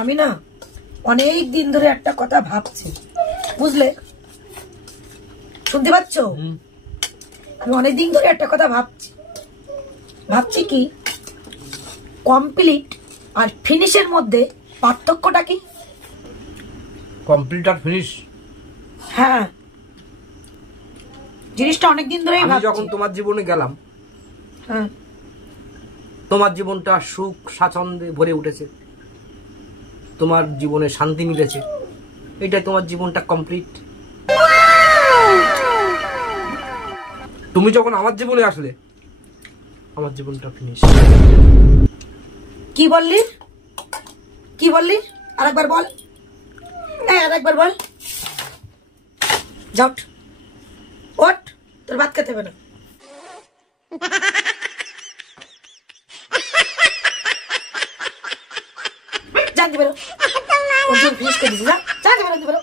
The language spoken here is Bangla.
আমি না অনেক দিন ধরে একটা কথা ভাবছি, বুঝলে? শুনতে পাচ্ছ? আমি অনেকদিন ধরে একটা কথা ভাবছি কি কমপ্লিট আর ফিনিশের মধ্যে পার্থক্যটা কি? কমপ্লিট আর ফিনিশ? হ্যাঁ, জিনিসটা অনেকদিন ধরেই আমি ভাবছি। যখন তোমার জীবনে গেলাম, হ্যাঁ, তোমার জীবনটা সুখ স্বাচ্ছন্দ্যে ভরে উঠেছে, তোমার জীবনে শান্তি মিলেছে, এটাই তোমার জীবনটা কমপ্লিট। তুমি যখন আমার জীবনে আসলে, আমার জীবনটা ফিনিশ। কি বললি? কি বললি? আরেকবার বল। হ্যাঁ, আরেকবার বল। যাও, ওঠ, তোর ভাত খেতে হবে না। জানতে পারো ফিনিশ করে দিছি। জানতে পারো